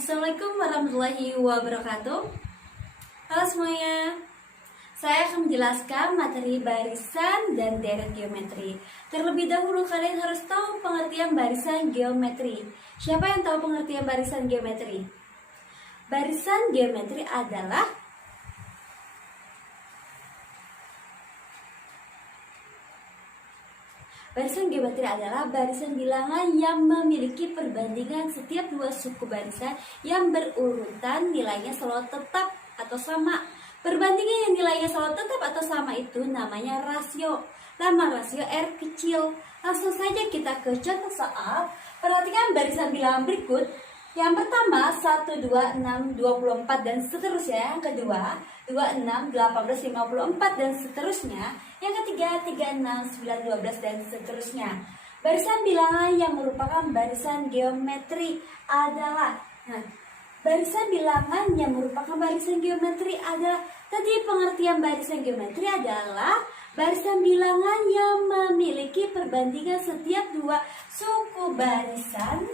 Assalamualaikum warahmatullahi wabarakatuh. Halo semuanya, saya akan menjelaskan materi barisan dan deret geometri. Terlebih dahulu kalian harus tahu pengertian barisan geometri. Siapa yang tahu pengertian barisan geometri? Barisan geometri adalah barisan bilangan yang memiliki perbandingan setiap dua suku barisan yang berurutan nilainya selalu tetap atau sama. Perbandingan yang nilainya selalu tetap atau sama itu namanya rasio. Nama rasio R kecil. Langsung saja kita ke contoh soal. Perhatikan barisan bilangan berikut. Yang pertama 1, 2, 6, 24 dan seterusnya. Yang kedua 26, 18, 54 dan seterusnya. Yang ketiga 36, 9, 12 dan seterusnya. Barisan bilangan yang merupakan barisan geometri adalah barisan bilangan yang merupakan barisan geometri adalah tadi pengertian barisan geometri adalah barisan bilangan yang memiliki perbandingan setiap dua suku barisan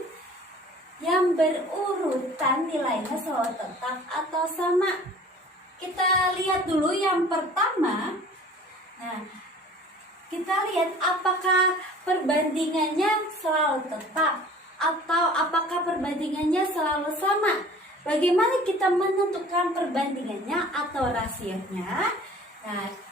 yang berurutan nilainya selalu tetap atau sama. Kita lihat dulu yang pertama. Kita lihat apakah perbandingannya selalu tetap atau apakah perbandingannya selalu sama. Bagaimana kita menentukan perbandingannya atau rasionya?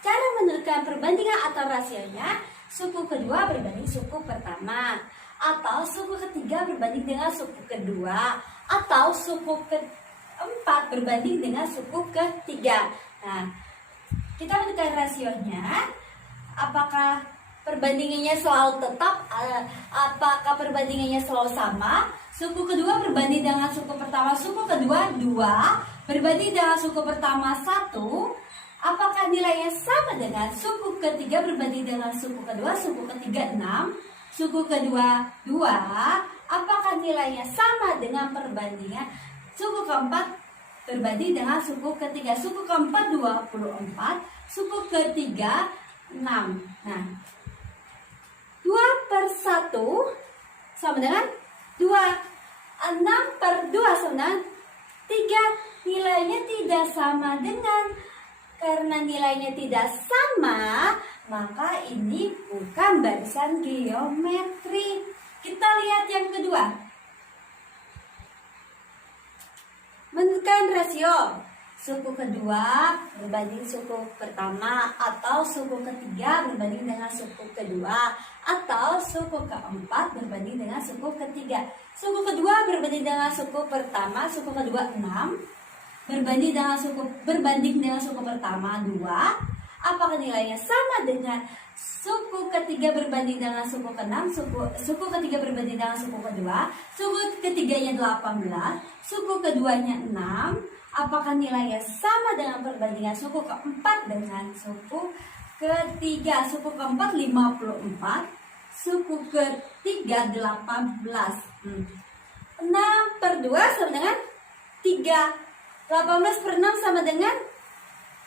Cara menentukan perbandingan atau rasionya, suku kedua berbanding suku pertama, atau suku ketiga berbanding dengan suku kedua, atau suku keempat berbanding dengan suku ketiga. Kita menentukan rasionya, apakah perbandingannya selalu tetap, apakah perbandingannya selalu sama. Suku kedua berbanding dengan suku pertama, suku kedua 2 berbanding dengan suku pertama 1. Apakah nilainya sama dengan suku ketiga berbanding dengan suku kedua, suku ketiga 6, suku kedua 2. Apakah nilainya sama dengan perbandingan suku keempat berbanding dengan suku ketiga, suku keempat 24, suku ketiga 6. 2/1 sama dengan 2. 6/2 sama dengan 3. Nilainya tidak sama dengan, karena nilainya tidak sama, maka ini bukan barisan geometri. Kita lihat yang kedua. Menentukan rasio. Suku kedua berbanding suku pertama, atau suku ketiga berbanding dengan suku kedua, atau suku keempat berbanding dengan suku ketiga. Suku kedua berbanding dengan suku pertama, suku kedua 6 berbanding dengan suku pertama 2. Apakah nilainya sama dengan suku ketiga berbanding dengan suku ke-6, suku ketiga berbanding dengan suku kedua, suku ketiganya 18, suku keduanya 6. Apakah nilainya sama dengan perbandingan suku keempat dengan suku ketiga? Suku keempat 54, suku ketiga 18. 6/2 sama dengan 3. 18/6 sama dengan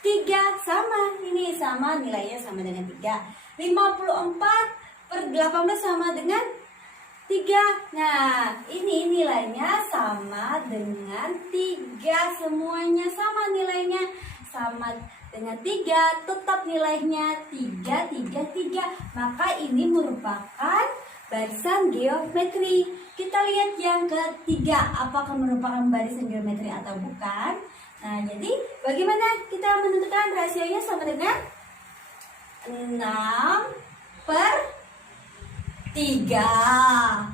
3. Sama, ini sama, nilainya sama dengan 3. 54/18 sama dengan 3. Ini nilainya sama dengan 3. Semuanya sama nilainya, sama dengan 3. Tetap nilainya 3, 3, 3. Maka ini merupakan barisan geometri. Kita lihat yang ketiga, apakah merupakan barisan geometri atau bukan. Jadi bagaimana kita menentukan rasionya? Sama dengan 6/3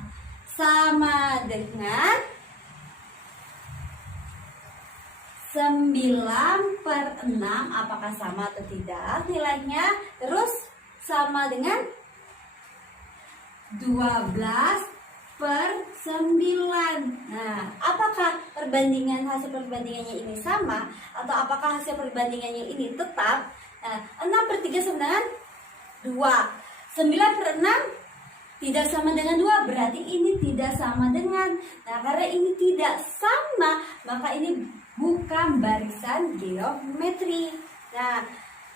sama dengan 9/6. Apakah sama atau tidak nilainya? Terus sama dengan 12/9. Apakah hasil perbandingannya ini sama, atau apakah hasil perbandingannya ini tetap? 6/3 sama dengan 2. 9/6 tidak sama dengan 2, berarti ini tidak sama dengan. Karena ini tidak sama, maka ini bukan barisan geometri.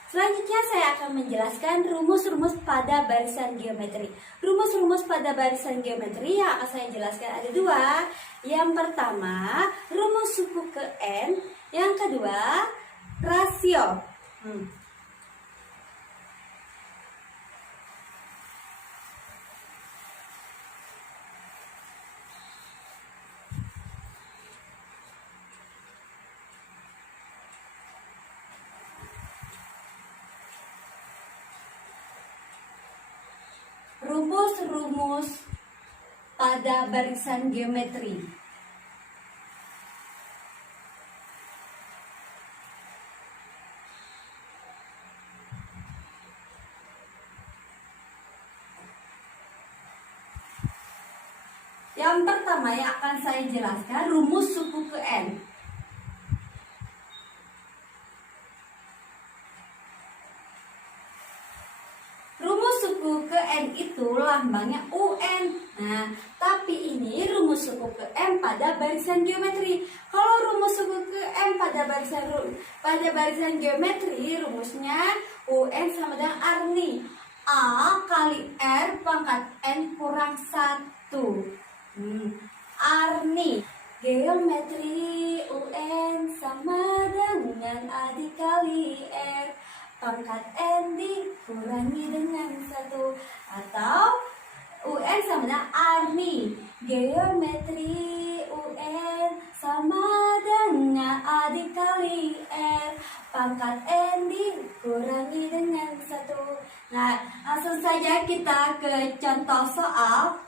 Selanjutnya saya akan menjelaskan rumus-rumus pada barisan geometri. Rumus-rumus pada barisan geometri yang akan saya jelaskan ada dua. Yang pertama, rumus suku ke N. Yang kedua, rasio. Rumus-rumus pada barisan geometri. Yang pertama yang akan saya jelaskan rumus suku ke N. Rumus suku ke N itu lambangnya UN. Nah, tapi ini rumus suku ke M pada barisan geometri. Kalau rumus suku ke M pada barisan geometri, rumusnya UN sama dengan Arni. A kali R pangkat N kurang 1. Arni. Geometri UN sama dengan A dikali R pangkat N dikurangi dengan 1. Atau UN sama dengan Arni. Geometri UN sama dengan A dikali R pangkat N dikurangi dengan 1. Nah, langsung saja kita ke contoh soal.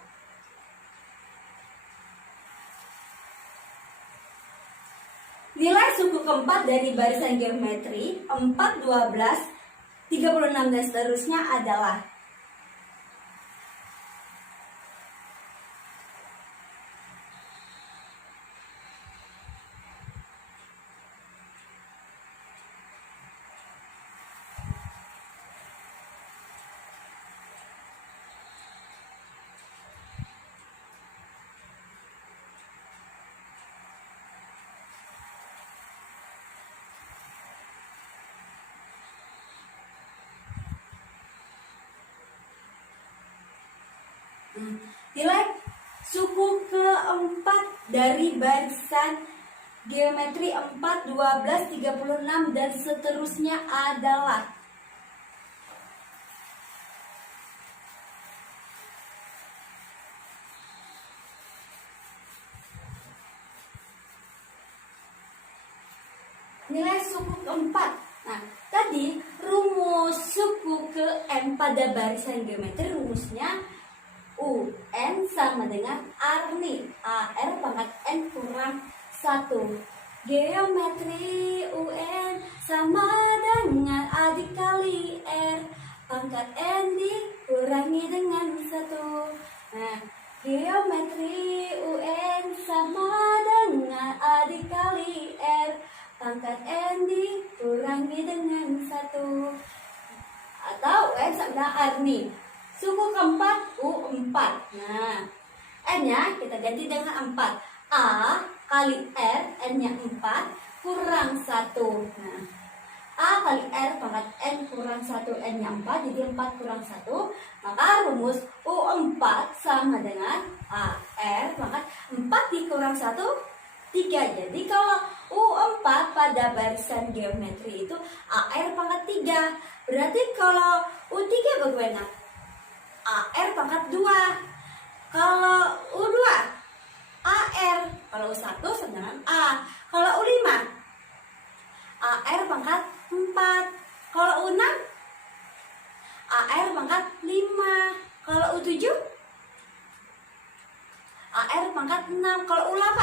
Nilai suku keempat dari barisan geometri 4, 12, 36 dan seterusnya adalah nilai suku keempat dari barisan geometri 4, 12, 36 dan seterusnya adalah nilai suku keempat. Nah, tadi rumus suku ke M pada barisan geometri rumusnya UN sama dengan Arni. AR pangkat N kurang 1. Geometri UN sama dengan A dikali R pangkat N dikurangi dengan 1. Nah, geometri UN sama dengan A dikali R pangkat N dikurangi dengan 1. Atau UN sama dengan Arni. Suku keempat U4. Nah, N-nya kita ganti dengan 4. A kali R, N-nya 4 kurang 1. Nah, A kali R pangkat N kurang 1, N-nya 4, jadi 4 kurang 1. Maka rumus U4 sama dengan AR pangkat 4 dikurang 1, 3. Jadi kalau U4 pada barisan geometri itu AR pangkat 3. Berarti kalau U3 bagaimana? AR pangkat 2. Kalau U2 AR. Kalau U1 sama dengan A. Kalau U5 AR pangkat 4. Kalau U6 AR pangkat 5. Kalau U7 AR pangkat 6. Kalau U8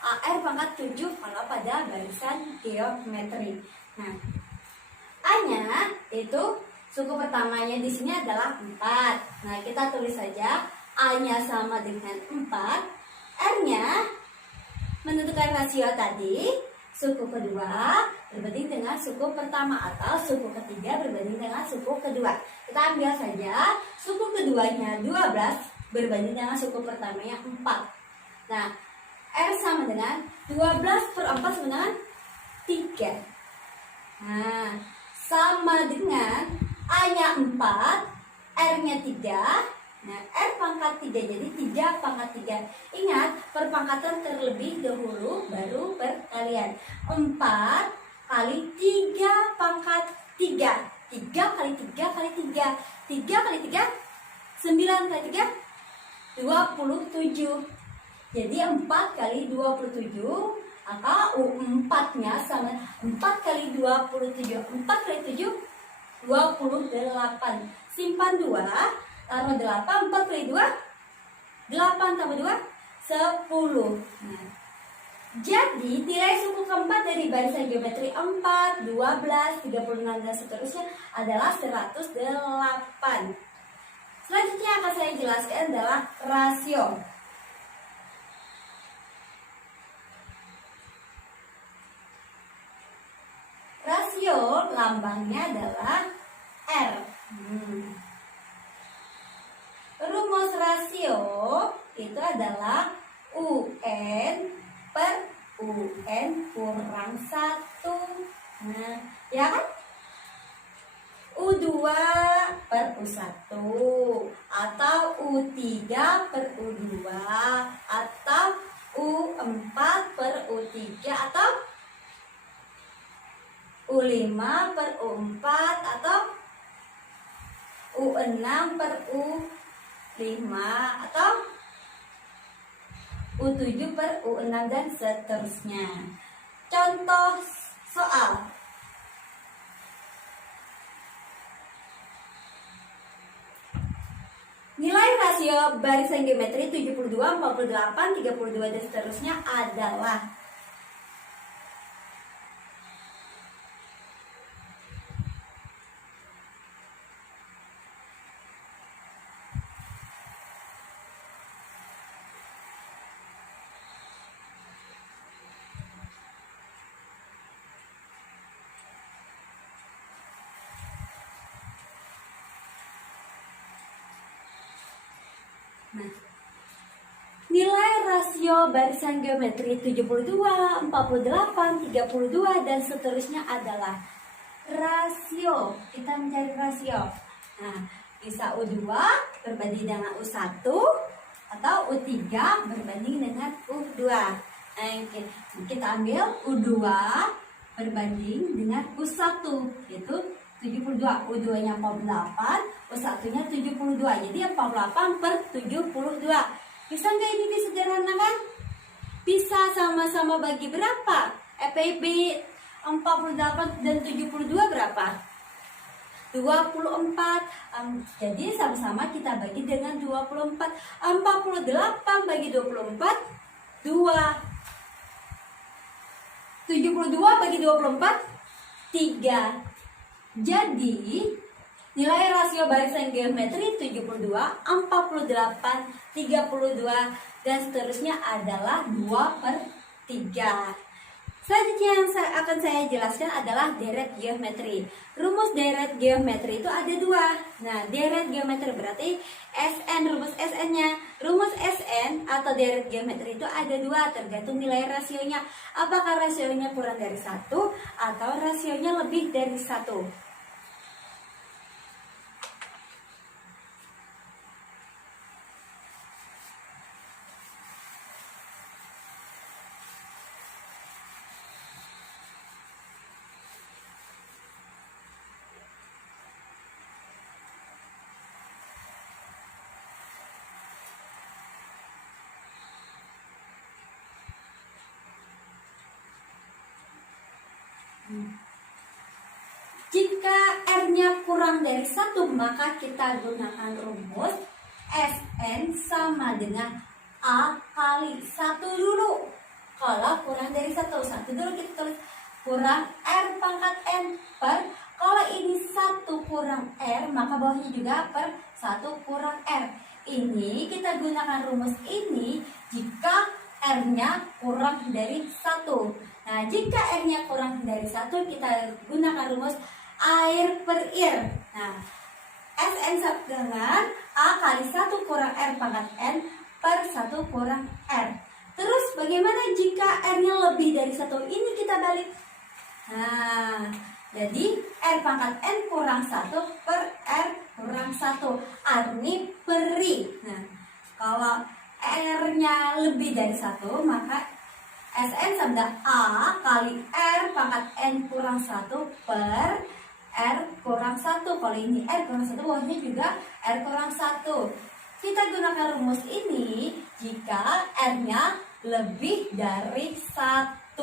AR pangkat 7 kalau pada barisan geometri. Nah, A-nya itu suku pertamanya di sini adalah 4. Nah, kita tulis saja A-nya sama dengan 4. R-nya menentukan rasio tadi. Suku kedua berbanding dengan suku pertama atau suku ketiga berbanding dengan suku kedua. Kita ambil saja suku keduanya 12 berbanding dengan suku pertamanya 4. Nah, R sama dengan 12 per 4 sama dengan 3. Nah, sama dengan A-nya 4, R-nya 3. Nah, R pangkat 3, jadi 3 pangkat 3. Ingat, perpangkatan terlebih dahulu, baru perkalian. 4 kali 3 pangkat 3. 3 kali 3 kali 3. 3 kali 3, 9 kali 3, 27. Jadi 4 kali 27, maka U4-nya sama 4 kali 27. 4 kali 7, 28. Simpan 2, taruh 8. 4 kali 2, 8 tambah 2, 10. Nah, jadi nilai suku keempat dari barisan geometri 4, 12, 36 dan seterusnya adalah 108. Selanjutnya akan saya jelaskan adalah rasio. Rasio lambangnya adalah R. Rumus rasio itu adalah UN per UN kurang 1. Nah, ya kan? U2 per U1 atau U3 per U2 atau U4 per U3 atau U5 per U4 atau U6 per U5 atau U7 per U6 dan seterusnya. Contoh soal. Nilai rasio barisan geometri 72, 48, 32 dan seterusnya adalah nilai rasio barisan geometri 72, 48, 32 dan seterusnya adalah rasio. Kita mencari rasio. Nah, bisa U2 berbanding dengan U1 atau U3 berbanding dengan U2. Nah, kita ambil U2 berbanding dengan U1, yaitu 72. U2-nya 48, U1-nya 72. Jadi 48 per 72. Bisa nggak ini disederhanakan? Bisa. Sama-sama bagi berapa? FPB 48 dan 72 berapa? 24. Jadi sama-sama kita bagi dengan 24. 48 bagi 24, 2. 72 bagi 24, 3. Jadi nilai rasio barisan geometri 72, 48, 32 dan seterusnya adalah 2/3. Selanjutnya yang akan saya jelaskan adalah deret geometri. Rumus deret geometri itu ada 2. Nah, deret geometri berarti SN, rumus SN-nya. Rumus SN atau deret geometri itu ada 2, tergantung nilai rasionya. Apakah rasionya kurang dari 1 atau rasionya lebih dari 1. Jika R-nya kurang dari 1, maka kita gunakan rumus SN sama dengan A kali 1 dulu. Kalau kurang dari 1 dulu kita tulis kurang R pangkat N per, kalau ini 1 kurang R, maka bawahnya juga per 1 kurang R. Ini kita gunakan rumus ini jika R-nya kurang dari 1. Nah, jika R-nya kurang dari 1, kita gunakan rumus air per ir. Nah, SN sama dengan A kali 1 kurang R pangkat N per 1 kurang R. Terus bagaimana jika R-nya lebih dari 1? Ini kita balik. Nah, Jadi R pangkat N kurang 1 per R kurang 1. Arni peri. Nah, kalau R-nya lebih dari 1, maka Sn sama A kali R pangkat N kurang 1 per R kurang 1. Kalau ini R kurang 1, bawahnya juga R kurang 1. Kita gunakan rumus ini jika R-nya lebih dari 1.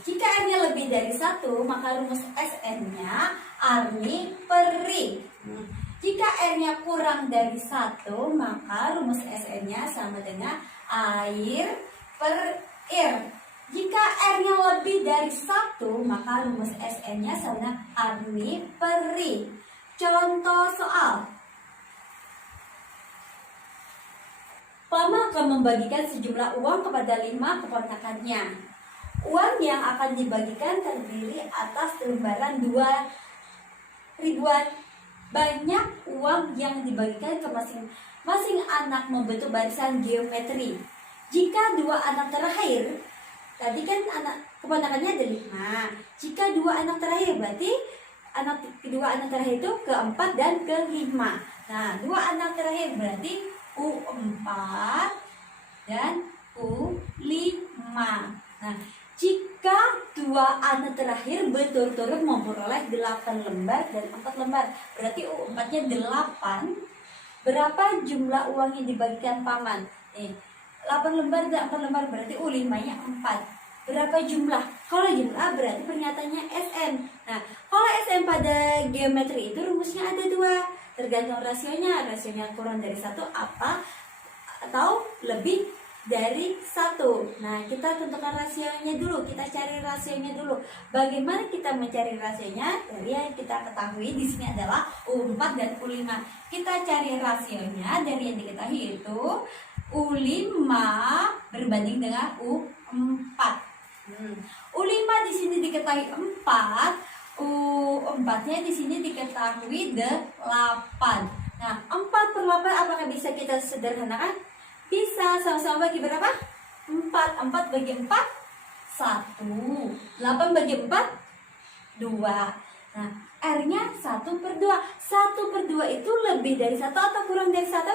Jika R-nya lebih dari 1, maka rumus Sn-nya Arni peri. Jika R-nya kurang dari 1, maka rumus Sn-nya sama dengan air per ir. Jika R-nya lebih dari 1, maka rumus Sn-nya sama dengan Arni peri. Contoh soal. Pama akan membagikan sejumlah uang kepada 5 keponakannya. Uang yang akan dibagikan terdiri atas lembaran 2 ribuan. Banyak uang yang dibagikan ke masing-masing anak membentuk barisan geometri. Jika 2 anak terakhir, tadi kan anak keponakannya ada 5. Jika 2 anak terakhir, berarti kedua anak terakhir itu keempat dan kelima. Nah, 2 anak terakhir berarti U4 dan U5. Nah, jika 2 anak terakhir berturut-turut memperoleh 8 lembar dan 4 lembar, berarti U4-nya 8. Berapa jumlah uang yang dibagikan paman? 8 lembar dan 4 lembar, berarti U5-nya 4. Berapa jumlah? Kalau jumlah berarti pernyataannya Sn. Nah, kalau Sn pada geometri itu rumusnya ada 2. Tergantung rasionya. Rasionya kurang dari 1 apa atau lebih dari 1. Nah, kita tentukan rasionya dulu. Kita cari rasionya dulu. Bagaimana kita mencari rasionya? Dari yang kita ketahui di sini adalah U4 dan U5. Kita cari rasionya dari yang diketahui itu U5 berbanding dengan U4. U5 di sini diketahui 4, U4-nya di sini diketahui 8. Nah, 4 per 8 apakah bisa kita sederhanakan? Bisa. Sama-sama bagi berapa? 4. 4 bagi 4, 1. 8 bagi 4, 2. Nah, R-nya 1 per 2. 1 per 2 itu lebih dari 1 atau kurang dari 1?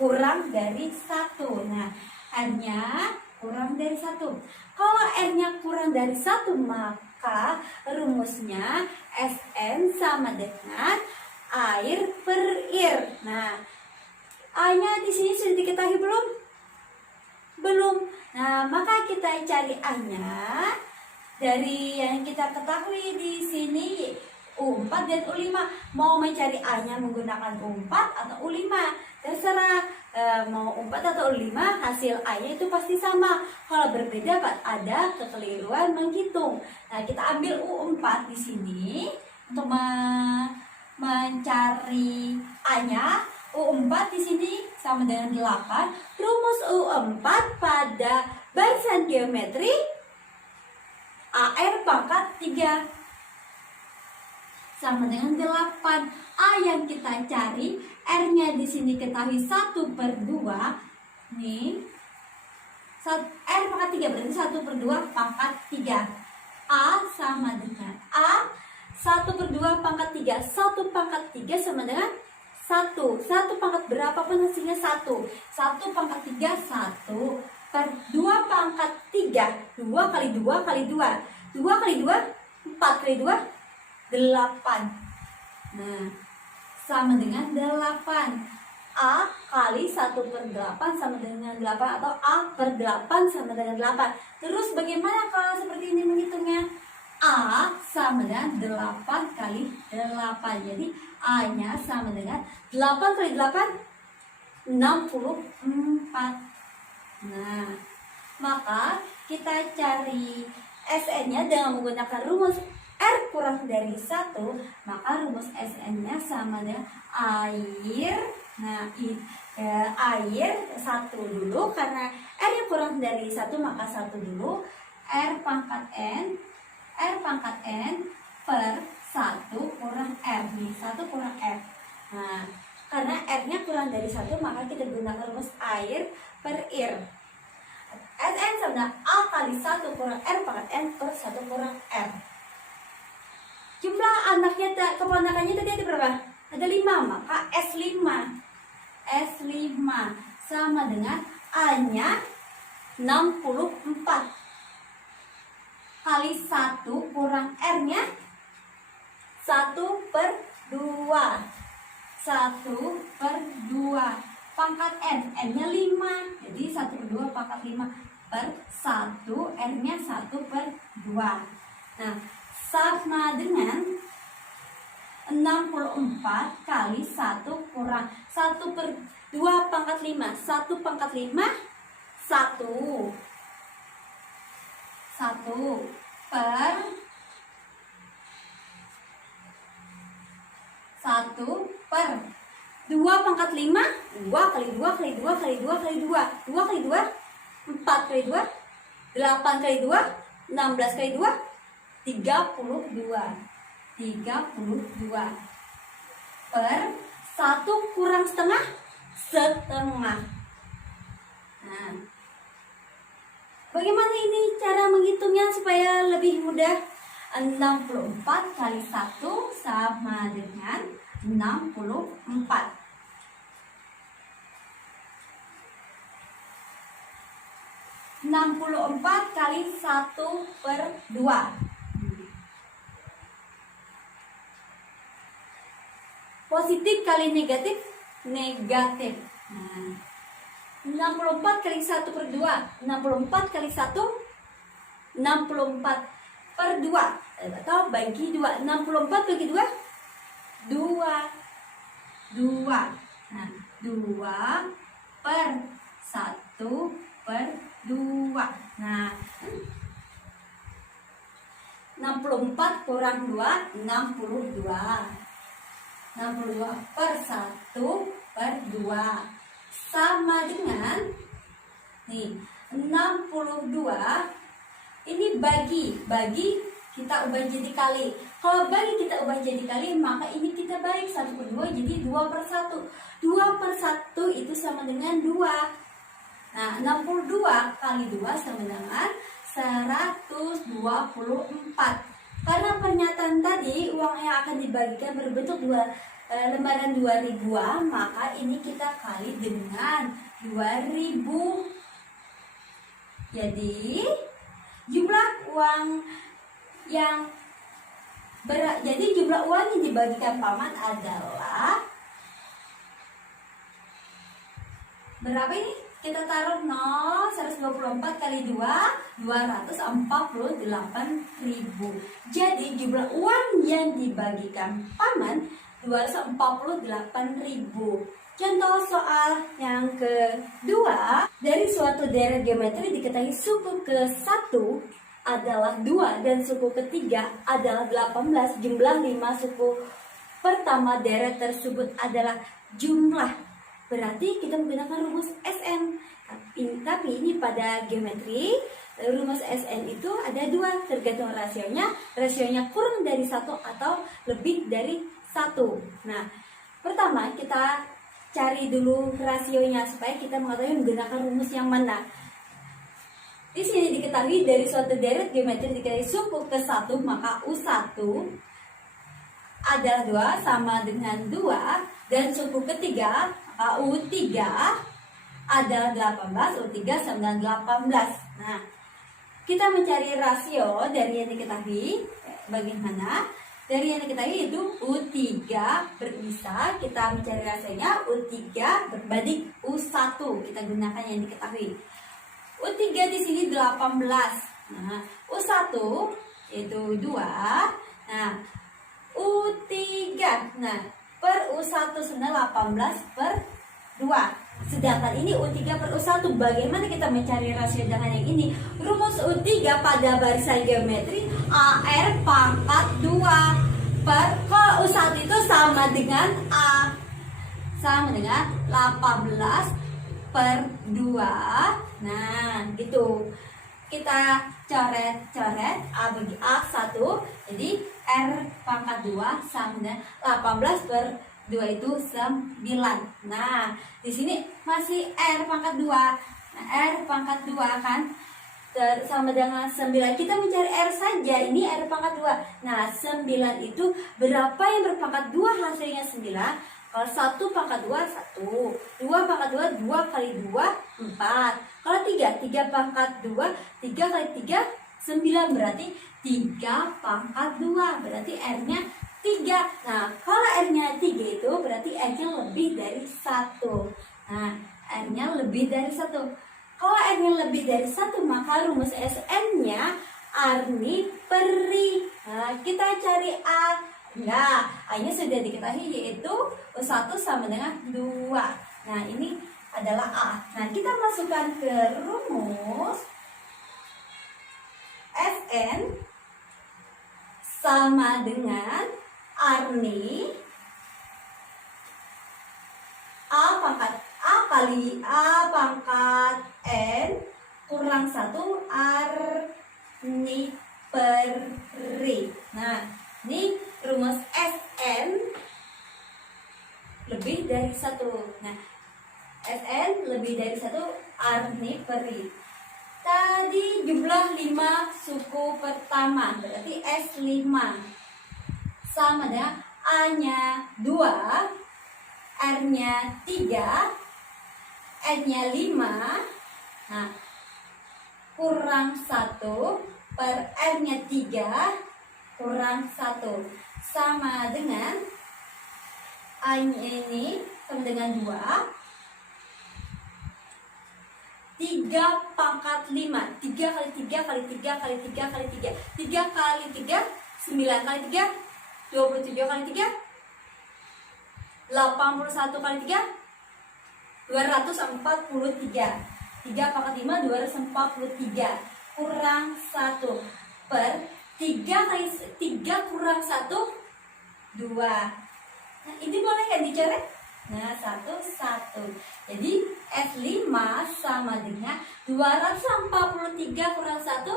Kurang dari 1. Nah, R-nya kurang dari 1. Kalau R-nya kurang dari 1, maka rumusnya Sn sama dengan air per ir. Nah, A-nya di sini sudah diketahui belum? Belum. Nah, maka kita cari A-nya dari yang kita ketahui di sini U4 dan U5. Mau mencari A-nya menggunakan U4 atau U5, terserah. Mau U4 atau U5, hasil A-nya itu pasti sama. Kalau berbeda, ada kekeliruan menghitung. Nah, kita ambil U4 di sini untuk mencari A-nya. U4 di sini sama dengan 8. Rumus U4 pada barisan geometri AR pangkat 3 sama dengan 8. A yang kita cari, R-nya di sini ketahui 1 per 2. Nih. R pangkat 3 berarti 1 per 2 pangkat 3. A sama dengan A 1 per 2 pangkat 3. 1 pangkat 3 sama dengan 1. 1 pangkat berapapun hasilnya 1. 1 pangkat 3, 1 per 2 pangkat 3. 2 kali 2 kali 2. 2 kali 2, 4 kali 2, 8. Nah, sama dengan 8. A kali 1 per 8 sama dengan 8, atau A per 8 sama dengan 8. Terus bagaimana kalau seperti ini menghitungnya? A sama dengan 8 kali 8. Jadi A-nya sama dengan 8 kali 8, 64. Nah, maka kita cari Sn-nya dengan menggunakan rumus R kurang dari 1, maka rumus Sn-nya sama dengan air. Nah, air 1 dulu, karena R-nya kurang dari 1, maka 1 dulu. R pangkat N per 1 kurang R. Nih, 1 kurang R. Nah, karena R-nya kurang dari 1, maka kita gunakan rumus air per ir. Sn sama dengan A kali 1 kurang R pangkat N per 1 kurang R. Jumlah anaknya, keponakannya tadi ada berapa? Ada 5, maka S5 sama dengan A-nya 64 kali 1 kurang R-nya 1/2. 1/2 pangkat N-nya 5, jadi 1/2 pangkat 5 per 1, R-nya 1/2. Nah, sama dengan 64 kali 1 kurang 1/2 pangkat 5. 1 pangkat 5 1 per 2 pangkat 5, 2 kali 2 kali 2 kali 2 kali 2, 2 kali 2 4 kali 2 8 kali 2 16 kali 2 32 per 1 kurang setengah. Nah, bagaimana ini cara menghitungnya supaya lebih mudah? 64 kali 1 sama dengan 64. 64 kali 1/2. Positif kali negatif, negatif. Nah, 64 kali 1/2. 64 kali 1 64/2 atau bagi 2. 64 bagi 2 2. Nah, 2 per 1/2. Nah, 64 kurang 2 62. 62 per 1/2 sama dengan nih 62. Ini bagi kita ubah jadi kali. Kalau bagi kita ubah jadi kali, maka ini kita balik 1/2 jadi 2/1. 2/1 itu sama dengan 2. Nah, 62 kali 2 sama dengan 124. Karena pernyataan tadi uang yang akan dibagikan berbentuk lembaran 2000, maka ini kita kali dengan 2000. Jadi jumlah uang yang jumlah uang yang dibagikan paman adalah berapa ini? Kita taruh 0, 124 kali 2, 248.000. Jadi jumlah uang yang dibagikan paman 248.000. Contoh soal yang kedua, dari suatu deret geometri diketahui suku ke-1 adalah 2 dan suku ketiga adalah 18. Jumlah 5 suku pertama deret tersebut adalah jumlah. Berarti kita menggunakan rumus SN. Tapi ini pada geometri rumus SN itu ada 2, tergantung rasionya. Rasionya kurang dari 1 atau lebih dari 1. Nah, pertama kita cari dulu rasionya supaya kita mengetahui menggunakan rumus yang mana. Di sini diketahui dari suatu deret geometri diketahui suku ke-1, maka U1 adalah 2 sama dengan 2, dan suku ketiga maka U3 adalah 18, U3 sama dengan 18. Nah, kita mencari rasio dari yang diketahui. Bagaimana? Dari yang diketahui itu U3 berbisa, kita mencari rasionya U3 berbanding U1. Kita gunakan yang diketahui. U3 di sini 18. Nah, U1 yaitu 2. Nah, U3 per U1 sebenarnya 18/2. Sedangkan ini U3 per U1. Bagaimana kita mencari rasio dengan yang ini? Rumus U3 pada barisan geometri AR pangkat 2 per, kalau U1 itu sama dengan A, sama dengan 18/2. Nah, gitu. Kita coret A bagi A1. Jadi R pangkat 2 sama dengan 18/2 itu 9. Nah, di sini masih R pangkat 2. Nah, R pangkat 2 kan sama dengan 9. Kita mencari R saja, ini R pangkat 2. Nah, 9 itu berapa yang berpangkat 2 hasilnya 9? Kalau 1 pangkat 2, 1. 2 pangkat 2, 2 kali 2, 4. Kalau 3 pangkat 2, 3 kali 3, 9. Berarti 3 pangkat 2. Berarti R-nya 3. Nah, kalau R-nya 3 itu berarti R-nya lebih dari 1. Nah, R-nya lebih dari 1. Kalau R-nya lebih dari 1, maka rumus SN-nya Arni Peri. Nah, kita cari A. Nah, A-nya sudah diketahui, yaitu 1 sama dengan 2. Nah, ini adalah A. Nah, kita masukkan ke rumus SN sama dengan Arni A kali A pangkat N kurang 1 Arni Peri. Nah, ini rumus SN lebih dari 1. Nah, SN lebih dari 1 Arni Peri. Tadi jumlah 5 suku pertama, berarti S5 sama dengan A-nya 2, R-nya 3, N-nya 5, nah, kurang 1 per R-nya 3 kurang 1 sama dengan A-nya ini sama dengan 2, 3 pangkat 5, 3 kali 3 kali 3 kali 3 kali 3, 3 kali 3, 9 kali 3, 27 kali 3, 81 kali 3, 243. 3 pangkat 5, 243 kurang 1 per 3 kali 3 kurang 1, 2. Nah, ini boleh nggak dicoret? Nah, 1. Jadi S5 sama dengan 243 kurang 1,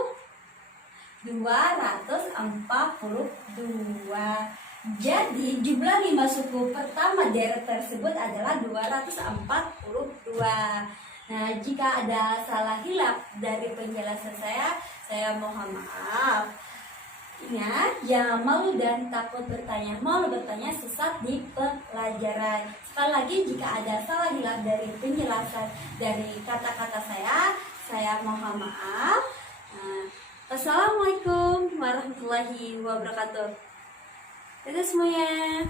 242. Jadi jumlah 5 suku pertama deret tersebut adalah 242. Nah, jika ada salah hilaf dari penjelasan saya mohon maaf. Ingat, jangan malu dan takut bertanya. Malu bertanya sesat di pelajaran. Sekali lagi, jika ada salah hilaf dari penjelasan dari kata-kata saya mohon maaf. Assalamualaikum warahmatullahi wabarakatuh. Dadah semuanya.